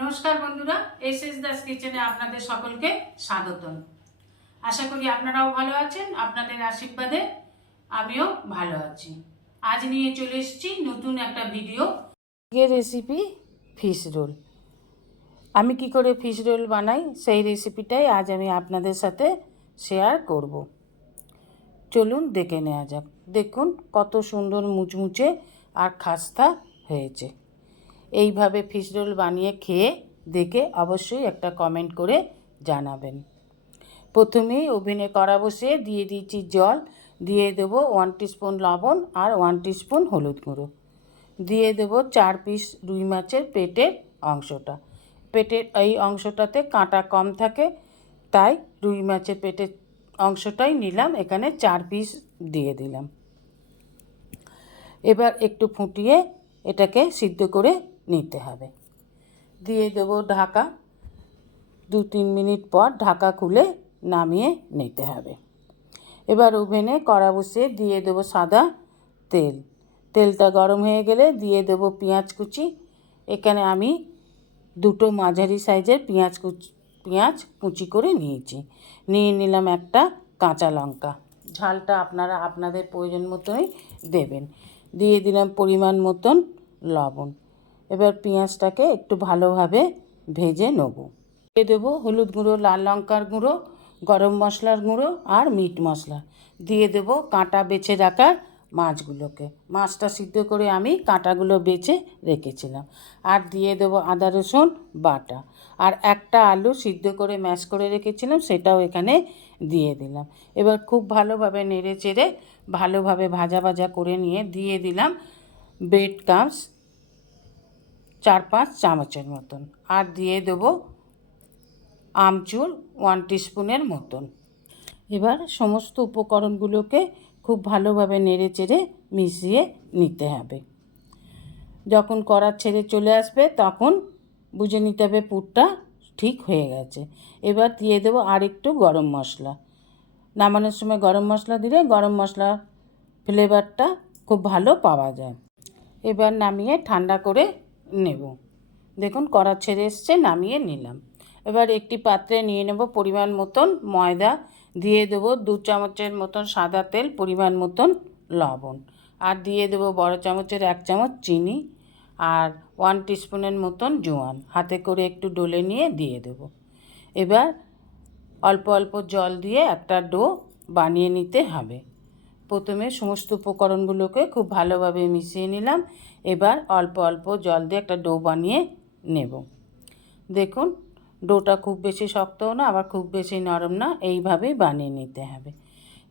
নমস্কার বন্ধুরা S S Das কিচেনে আপনাদের সকলকে স্বাগতম। আশা করি আপনারাও ভালো আছেন, আপনাদের আশীর্বাদে আমিও ভালো আছি। আজ নিয়ে চলে এসেছি নতুন একটা ভিডিও। রেসিপি ফিশ রোল আমি কি করে ফিশ রোল বানাই, সেই রেসিপিটাই আজ আমি আপনাদের সাথে শেয়ার করব। চলুন দেখে নেওয়া যাক। দেখুন কত সুন্দর মুচমুচে আর খাস্তা হয়েছে। এইভাবে ফিশ রোল বানিয়ে খেয়ে দেখে অবশ্যই একটা কমেন্ট করে জানাবেন। প্রথমেই ওভেনে কড়া বসিয়ে দিয়ে দিয়েছি জল, দিয়ে দেবো ওয়ান স্পুন লবণ আর ওয়ান স্পুন হলুদ গুঁড়ো। দিয়ে দেবো চার পিস রুই মাছের পেটের অংশটা। পেটের এই অংশটাতে কাঁটা কম থাকে, তাই রুই মাছের পেটের অংশটাই নিলাম, এখানে চার পিস দিয়ে দিলাম। এবার একটু ফুটিয়ে এটাকে সিদ্ধ করে নিতে হবে। দিয়ে দেবো ঢাকা। দু তিন মিনিট পর ঢাকা খুলে নামিয়ে নিতে হবে। এবার ওভেনে কড়া বসিয়ে দিয়ে দেবো সাদা তেল। তেলটা গরম হয়ে গেলে দিয়ে দেবো পেঁয়াজ কুচি। এখানে আমি দুটো মাঝারি সাইজের পেঁয়াজ কুচি পেঁয়াজ কুচি করে নিয়েছি। নিয়ে নিলাম একটা কাঁচা লঙ্কা। ঝালটা আপনারা আপনাদের প্রয়োজন মতোই দেবেন। দিয়ে দিলাম পরিমাণ মতন লবণ। এবার পেঁয়াজটাকে একটু ভালোভাবে ভেজে নেব। দিয়ে দেবো হলুদ গুঁড়ো, লাল লঙ্কার গুঁড়ো, গরম মশলার গুঁড়ো আর মিট মশলা। দিয়ে দেবো কাঁটা বেছে রাখার মাছগুলোকে। মাছটা সিদ্ধ করে আমি কাঁটাগুলো বেছে রেখেছিলাম। আর দিয়ে দেবো আদা, রসুন, বাটা। আর একটা আলু সিদ্ধ করে ম্যাশ করে রেখেছিলাম, সেটাও এখানে দিয়ে দিলাম। এবার খুব ভালোভাবে নেড়ে চেড়ে ভালোভাবে ভাজা ভাজা করে নিয়ে দিয়ে দিলাম ব্রেড কামস চার পাঁচ চামচের মতন। আর দিয়ে দেবো আমচুর ওয়ান টিস্পুনের মতন। এবার সমস্ত উপকরণগুলোকে খুব ভালোভাবে নেড়ে চেড়ে মিশিয়ে নিতে হবে। যখন কড়ার ছেড়ে চলে আসবে, তখন বুঝে নিতে হবে পুরটা ঠিক হয়ে গেছে। এবার দিয়ে দেবো আর একটু গরম মশলা। নামানোর সময় গরম মশলা দিলে গরম মশলা ফ্লেভারটা খুব ভালো পাওয়া যায়। এবার নামিয়ে ঠান্ডা করে নেব। দেখুন, কড়া ছেড়ে এসছে, নামিয়ে নিলাম। এবার একটি পাত্রে নিয়ে নেব পরিমাণ মতন ময়দা, দিয়ে দেবো দু চামচের মতন সাদা তেল, পরিমাণ মতন লবণ। আর দিয়ে দেবো বড় চামচের এক চামচ চিনি আর ওয়ান টিস্পুনের মতন জোয়ান। হাতে করে একটু ডলে নিয়ে দিয়ে দেবো। এবার অল্প অল্প জল দিয়ে একটা ডো বানিয়ে নিতে হবে। প্রথমে সমস্ত উপকরণগুলোকে খুব ভালোভাবে মিশিয়ে নিলাম। এবার অল্প অল্প জল দিয়ে একটা ডো বানিয়ে নেব। দেখুন, ডোটা খুব বেশি শক্তও না, আবার খুব বেশি নরম না, এইভাবেই বানিয়ে নিতে হবে।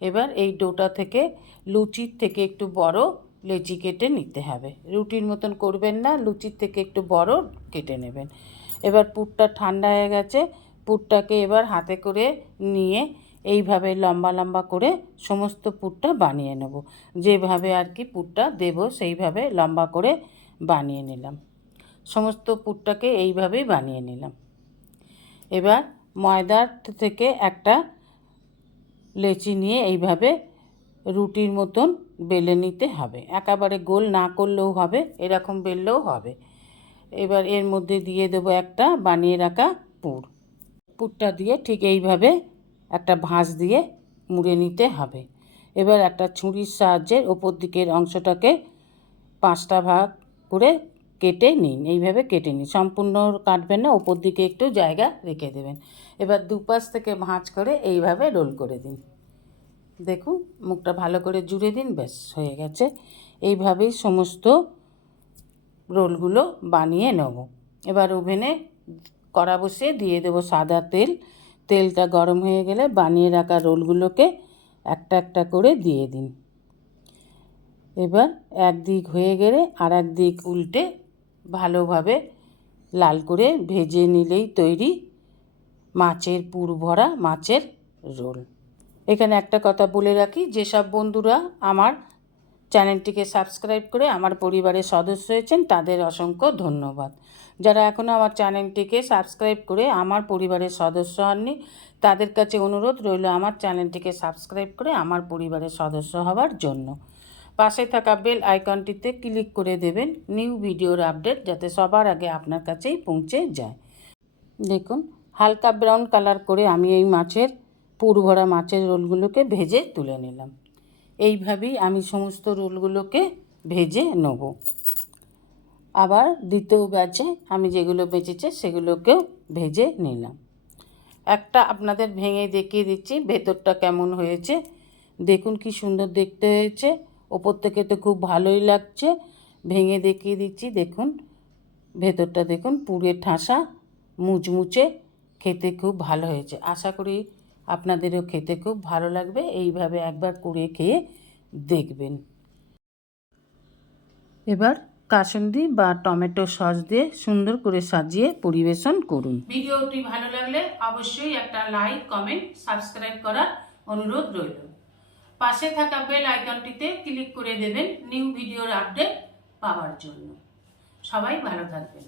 এবার এই ডোটা থেকে, লুচির থেকে একটু বড় লেচি কেটে নিতে হবে। রুটির মতন করবেন না, লুচির থেকে একটু বড় কেটে নেবেন। এবার পুরটা ঠান্ডা হয়ে গেছে, পুরটাকে এবার হাতে করে নিয়ে এইভাবে লম্বা লম্বা করে সমস্ত পুরটা বানিয়ে নেব। যেভাবে আর কি পুরটা দেব, সেইভাবে লম্বা করে বানিয়ে নিলাম। সমস্ত পুরটাকে এইভাবেই বানিয়ে নিলাম। এবার ময়দার থেকে একটা লেচি নিয়ে এইভাবে রুটির মতন বেলে নিতে হবে। একেবারে গোল না করলেও হবে, এরকম বেললেও হবে। এবার এর মধ্যে দিয়ে দেবো একটা বানিয়ে রাখা পুর। পুরটা দিয়ে ঠিক এইভাবে একটা ভাঁজ দিয়ে মুড়ে নিতে হবে। এবার একটা ছুরির সাহায্যে ওপর দিকের অংশটাকে পাঁচটা ভাগ করে কেটে নিন। এইভাবে কেটে নিন। সম্পূর্ণ কাটবেন না, ওপর দিকে একটু জায়গা রেখে দেবেন। এবার দুপাশ থেকে ভাঁজ করে এইভাবে রোল করে দিন। দেখুন, মুখটা ভালো করে জুড়ে দিন, ব্যাস, হয়ে গেছে। এইভাবেই সমস্ত রোলগুলো বানিয়ে নেব। এবার ওভেনে কড়া বসিয়ে দিয়ে দেবো সাদা তেল। তেলটা গরম হয়ে গেলে বানিয়ে রাখা রোলগুলোকে একটা একটা করে দিয়ে দিন। এবার একদিক হয়ে গেলে আর এক দিক উল্টে ভালোভাবে লাল করে ভেজে নিলেই তৈরি মাছের পুর ভরা মাছের রোল। এখানে একটা কথা বলে রাখি, যেসব বন্ধুরা আমার চ্যানেলটিকে সাবস্ক্রাইব করে আমার পরিবারের সদস্য হয়েছেন, তাদের অসংখ্য ধন্যবাদ। যারা এখনও আমার চ্যানেলটিকে সাবস্ক্রাইব করে আমার পরিবারের সদস্য হননি, তাদের কাছে অনুরোধ রইল আমার চ্যানেলটিকে সাবস্ক্রাইব করে আমার পরিবারের সদস্য হওয়ার জন্য। পাশে থাকা বেল আইকনটিতে ক্লিক করে দেবেন নিউ ভিডিওর আপডেট যাতে সবার আগে আপনার কাছেই পৌঁছে যায়। দেখুন, হালকা ব্রাউন কালার করে আমি এই মাছের, পুর ভরা মাছের রোলগুলোকে ভেজে তুলে নিলাম। এইভাবেই আমি সমস্ত রোলগুলোকে ভেজে নেব। আবার দ্বিতীয় ব্যাচে আমি যেগুলো বেঁচেছে সেগুলোকেও ভেজে নিলাম। একটা আপনাদের ভেঙে দেখিয়ে দিচ্ছি, ভেতরটা কেমন হয়েছে, দেখুন কি সুন্দর দেখতে হয়েছে, ওপর থেকে তো খুব ভালোই লাগছে, ভেঙে দেখিয়ে দিচ্ছি, দেখুন, ভেতরটা দেখুন পুরে ঠাসা, মুচমুচে, খেতে খুব ভালো হয়েছে, আশা করি আপনাদেরও খেতে খুব ভালো লাগবে, এইভাবে একবার করে খেয়ে দেখবেন। এবার কাসুন্দি বা টমেটো সস দিয়ে সুন্দর করে সাজিয়ে পরিবেশন করুন। ভিডিওটি ভালো লাগলে অবশ্যই একটা লাইক, কমেন্ট, সাবস্ক্রাইব করার অনুরোধ রইল। পাশে থাকা বেল আইকনটিতে ক্লিক করে দেবেন নিউ ভিডিওর আপডেট পাওয়ার জন্য। সবাই ভালো থাকবেন।